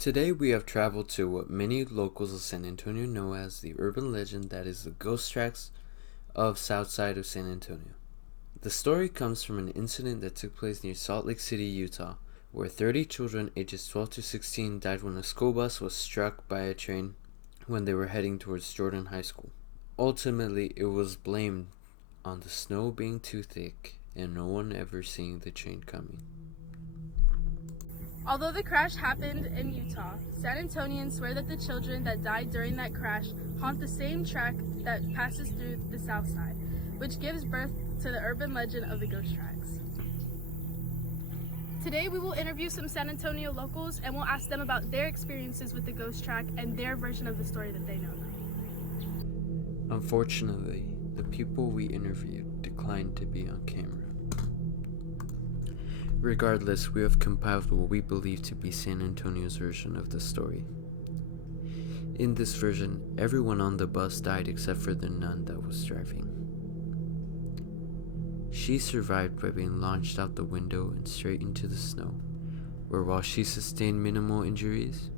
Today we have traveled to what many locals of San Antonio know as the urban legend that is the ghost tracks of south side of San Antonio. The story comes from an incident that took place near Salt Lake City, Utah, where 30 children ages 12 to 16 died when a school bus was struck by a train when they were heading towards Jordan High School. Ultimately, it was blamed on the snow being too thick and no one ever seeing the train coming. Although the crash happened in Utah, San Antonians swear that the children that died during that crash haunt the same track that passes through the south side, which gives birth to the urban legend of the ghost tracks. Today we will interview some San Antonio locals and we'll ask them about their experiences with the ghost track and their version of the story that they know. Unfortunately, the people we interviewed declined to be on camera. Regardless, we have compiled what we believe to be San Antonio's version of the story. In this version, everyone on the bus died except for the nun that was driving. She survived by being launched out the window and straight into the snow, where while she sustained minimal injuries,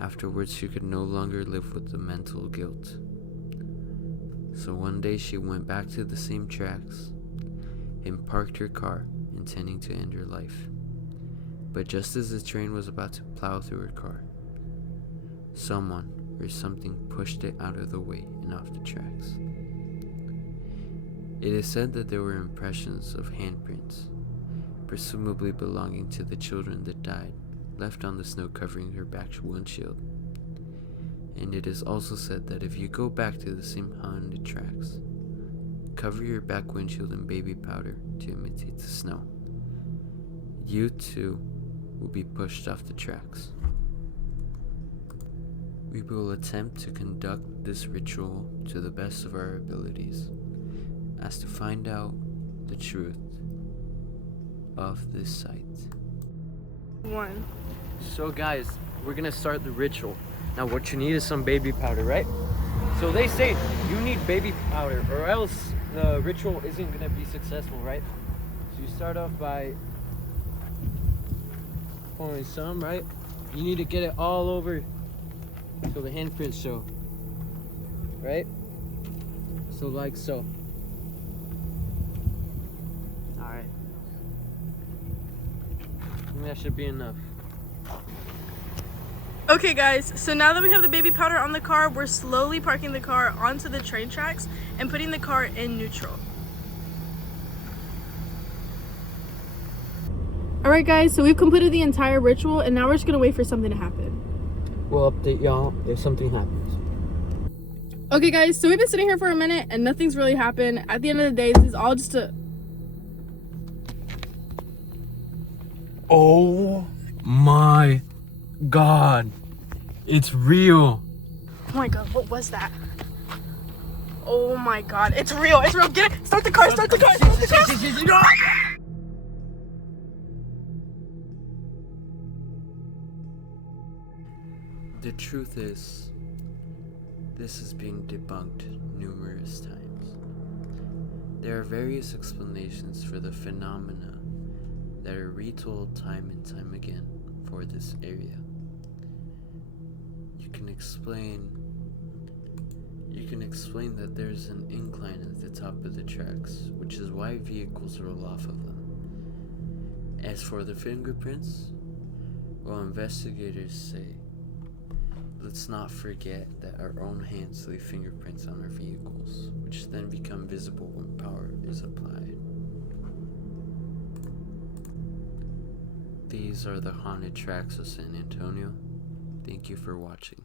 afterwards she could no longer live with the mental guilt. So one day she went back to the same tracks and parked her car, intending to end her life. But just as the train was about to plow through her car, someone or something pushed it out of the way and off the tracks. It is said that there were impressions of handprints, presumably belonging to the children that died, left on the snow covering her back windshield. And it is also said that if you go back to the same haunted tracks, cover your back windshield in baby powder to imitate the snow. You too will be pushed off the tracks. We will attempt to conduct this ritual to the best of our abilities, as to find out the truth of this site. One. So guys, we're gonna start the ritual. Now what you need is some baby powder, right? So they say you need baby powder or else the ritual isn't gonna be successful, right? So you start off by pouring some, right? You need to get it all over so the handprints show, right? So like so. Alright. I think that should be enough. Okay guys, so now that we have the baby powder on the car, we're slowly parking the car onto the train tracks and putting the car in neutral. Alright guys, so we've completed the entire ritual and now we're just gonna wait for something to happen. We'll update y'all if something happens. Okay guys, so we've been sitting here for a minute and nothing's really happened. At the end of the day, this is all just a... Oh my God, it's real. Oh my god, what was that? Oh my god, it's real, get it! Start the car, start the car, start the car! The truth is, this has been debunked numerous times. There are various explanations for the phenomena that are retold time and time again for this area. You can explain that there's an incline at the top of the tracks, which is why vehicles roll off of them. As for the fingerprints, well, investigators say, let's not forget that our own hands leave fingerprints on our vehicles, which then become visible when power is applied. These are the haunted tracks of San Antonio. Thank you for watching.